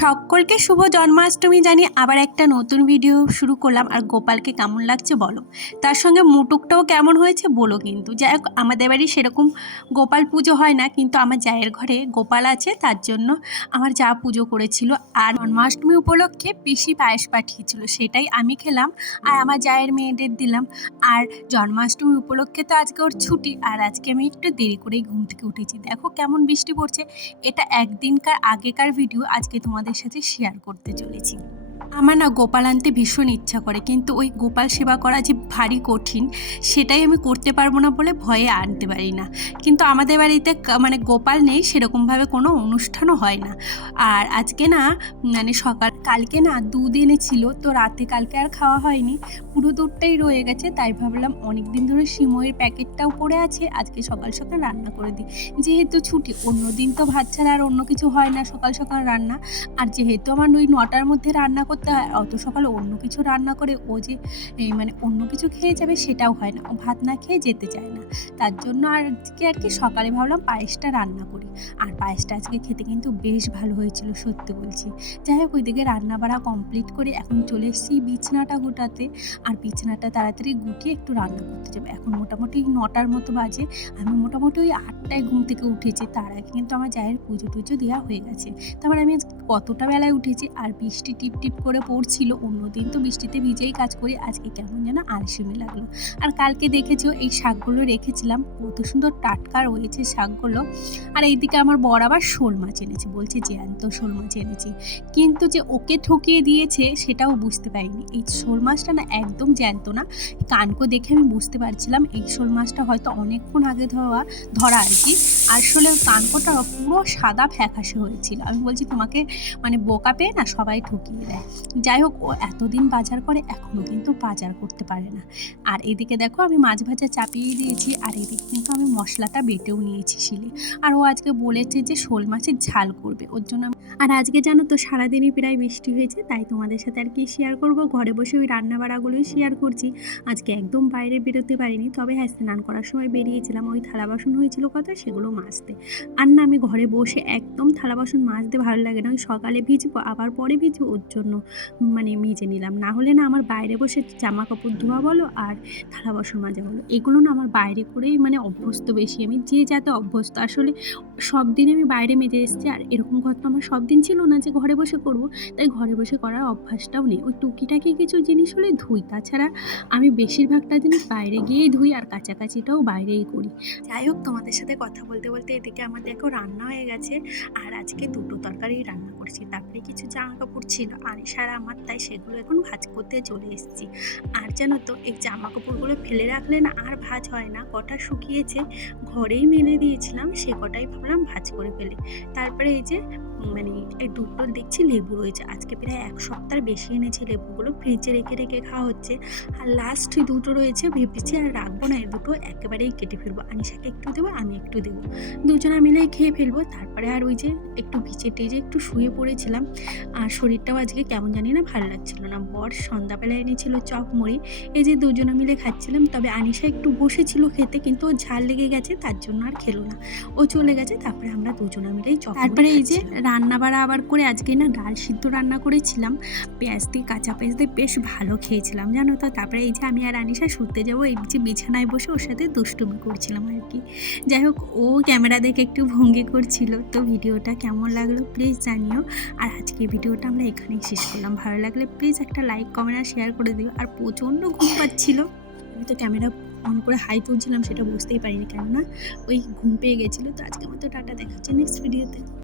সকলকে শুভ জন্মাষ্টমী জানি আবার একটা নতুন ভিডিও শুরু করলাম। আর গোপালকে কেমন লাগছে বলো, তার সঙ্গে মুটুকটাও কেমন হয়েছে বলো। কিন্তু যাই হোক, আমাদের বাড়ি সেরকম গোপাল পুজো হয় না, কিন্তু আমার জায়ের ঘরে গোপাল আছে, তার জন্য আমার যা পুজো করেছিল। আর জন্মাষ্টমী উপলক্ষে পিসি পায়েস পাঠিয়েছিল, সেটাই আমি খেলাম আর আমার জায়ের মেয়েদের দিলাম। আর জন্মাষ্টমী উপলক্ষে তো আজকে ওর ছুটি, আর আজকে আমি একটু দেরি করেই ঘুম থেকে উঠেছি। দেখো কেমন বৃষ্টি পড়ছে। এটা একদিনকার আগেকার ভিডিও আজকে তোমাদের সাথে শেয়ার করতে চলেছি। আমার না গোপাল আনতে ভীষণ ইচ্ছা করে, কিন্তু ওই গোপাল সেবা করা যে ভারী কঠিন, সেটাই আমি করতে পারবো না বলে ভয়ে আনতে পারি না। কিন্তু আমাদের বাড়িতে মানে গোপাল নেই, সেরকমভাবে কোনো অনুষ্ঠানও হয় না। আর আজকে না মানে কালকে না দুধ এনেছিল, তো রাতে কালকে আর খাওয়া হয়নি, পুরো দুধটাই রয়ে গেছে। তাই ভাবলাম অনেক দিন ধরে সিমইয়ের প্যাকেটটাও পড়ে আছে, আজকে সকাল সকাল রান্না করে দিই। যেহেতু ছুটি, অন্য দিন তো ভাত ছাড়া আর অন্য কিছু হয় না সকাল সকাল রান্না। আর যেহেতু আমার ওই 9টার মধ্যে রান্না করতে হয়, অত সকালে অন্য কিছু রান্না করে ও যে মানে অন্য কিছু খেয়ে যাবে সেটাও হয় না, ও ভাত না খেয়ে যেতে চায় না। তার জন্য আজকে আর কি সকালে ভাবলাম পায়েসটা রান্না করি। আর পায়েসটা আজকে খেতে কিন্তু বেশ ভালো হয়েছিল, সত্যি বলছি। যাই হোক, ওইদিকে রান্না বাড়া কমপ্লিট করে এখন চলে এসেছি বিছানাটা গোটাতে। আর বিছানাটা তাড়াতাড়ি গুটিয়ে একটু রান্না করতে যাবে। এখন মোটামুটি 9টার মতো বাজে, আমি মোটামুটি ওই 8টায় ঘুম থেকে উঠেছি। তার আগে কিন্তু আমার জায়ের পুজো টুজো দেওয়া হয়ে গেছে। তারপর আমি কতটা বেলায় উঠেছি, আর বৃষ্টি টিপ টিপ করে পড়ছিল। অন্যদিন তো বৃষ্টিতে ভিজেই কাজ করি, আজকে কেমন যেন আলসেমি লাগলো। আর কালকে দেখেছো এই শাকগুলো রেখেছিলাম, কত সুন্দর টাটকা রয়েছে শাকগুলো। আর এইদিকে আমার বর আবার শোল মাছ এনেছে, বলছে জ্যান্ত শোল মাছ এনেছি। কিন্তু যে ওকে ঠকিয়ে দিয়েছে সেটাও বুঝতে পারিনি। এই শোল মাছটা না একদম জ্যান্ত না। কানকো দেখে আমি বুঝতে পারছিলাম এই শোল মাছটা হয়তো অনেকক্ষণ আগে ধরা আর কি। আসলে কানকোটা পুরো সাদা ফ্যাকাশে হয়েছিল। আমি বলছি তোমাকে মানে বোকা পেয়ে না সবাই ঠকিয়ে দেয়। যাই হোক, ও এতদিন বাজার করে এখনও কিন্তু বাজার করতে পারে না। আর এদিকে দেখো আমি মাছ ভাজা চাপিয়ে দিয়েছি, আর এদিকে কিন্তু আমি মশলাটা বেটেও নিয়েছি শিলে। আর ও আজকে বলেছে যে শোল মাছের ঝাল করবে, ওর জন্য। আর আজকে জানো তো সারাদিনই প্রায় বৃষ্টি হয়েছে, তাই তোমাদের সাথে আর কি শেয়ার করব, ঘরে বসে ওই রান্না বাড়াগুলোই শেয়ার করছি। আজকে একদম বাইরে বেরোতে পারিনি, তবে হ্যাঁ স্নান করার সময় বেরিয়েছিলাম, ওই থালা বাসন হয়েছিল কথা, সেগুলো মাজতে। আর না আমি ঘরে বসে একদম থালা বাসন মাজতে ভালো লাগে না, ওই সকালে ভিজবো আবার পরে ভিজবো, ওর জন্য মানে মেজে নিলাম। না হলে না আমার বাইরে বসে জামা কাপড় ধোয়া বলো আর থালা বাসন মাজা বলো, এগুলো না আমার বাইরে করেই মানে অভ্যস্ত বেশি আমি, যে যাতে অভ্যস্ত। আসলে সব দিন আমি বাইরে মেজে এসেছি, আর এরকম ঘর তো আমার সব দিন ছিল না যে ঘরে বসে করব। তাই ঘরে বসে করার অভ্যাসটাও নেই, ওই টুকিটাকি কিছু জিনিস হলে ধুই, তাছাড়া আমি বেশিরভাগটা জিনিস বাইরে গিয়েই ধুই, আর কাছাকাছিটাও বাইরেই করি। যাই হোক, তোমাদের সাথে কথা বলতে বলতে এদিকে আমার দেখো রান্না হয়ে গেছে। আর আজকে দুটো তরকারি রান্না করছি, তারপরে কিছু জামা কাপড় ছিল আনিশার আমার, তাই সেগুলো এখন ভাঁজ করতে চলে এসেছি। আর জানো তো এই জামা কাপড়গুলো ফেলে রাখলে না আর ভাঁজ হয় না, কটা শুকিয়েছে ঘরেই মেলে দিয়েছিলাম, সে কটাই ভাবলাম ভাঁজ করে ফেলে। তারপরে এই যে মানে এই দুটো দেখছি লেবু রয়েছে, আজকে প্রায় 1 সপ্তাহ বেশি এনেছি লেবুগুলো, ফ্রিজে রেখে রেখে খাওয়া হচ্ছে। আর লাস্ট দুটো রয়েছে, ভেবেছি আর রাখবো না, এই দুটো একেবারেই কেটে ফেলবো, আনিশাকে একটু দেবো আমি একটু দেবো, দুজনা মিলেই খেয়ে ফেলবো। তারপরে আর ওই যে একটু ভিজে টেজে একটু শুয়ে পড়েছিলাম। আর শরীরটাও আজকে কেমন জানি না ভালো লাগছিল না। বর সন্ধ্যাবেলায় এনেছিল চপ মুড়ি, এই যে দুজনে মিলে খাচ্ছিলাম। তবে আনিশা একটু বসেছিল খেতে, কিন্তু ও ঝাল লেগে গেছে, তার জন্য আর খেলো না, ও চলে গেছে। তারপরে আমরা দুজনে মিলেই চপ। তারপরে এই যে রান্না বাড়া আবার করে আজকে না ডাল সিদ্ধ রান্না করেছিলাম, পেঁয়াজ দিয়ে, কাঁচা পেঁয়াজ দিয়ে, বেশ ভালো খেয়েছিলাম জানো তো। তারপরে এই যে আমি আর আনিশা শুতে যাবো, এই যে বিছানায় বসে ওর সাথে দুষ্টুমি করছিলাম আর কি। যাই হোক, ও ক্যামেরা দেখে একটু ভঙ্গি করছিল। তো ভিডিওটা কেমন লাগলো প্লিজ জানিও। আর আজকে ভিডিওটা আমরা এখানেই শেষ করলাম, ভালো লাগলে প্লিজ একটা লাইক কমেন্ট আর শেয়ার করে দিও। আর প্রচণ্ড ঘুম পাচ্ছিল, আমি তো ক্যামেরা অন করে হাই তুলছিলাম সেটা বুঝতেই পারিনি, কেননা ওই ঘুম পেয়ে গেছিলো। তো আজকে মতো টাটা, দেখা হচ্ছে নেক্সট ভিডিওতে।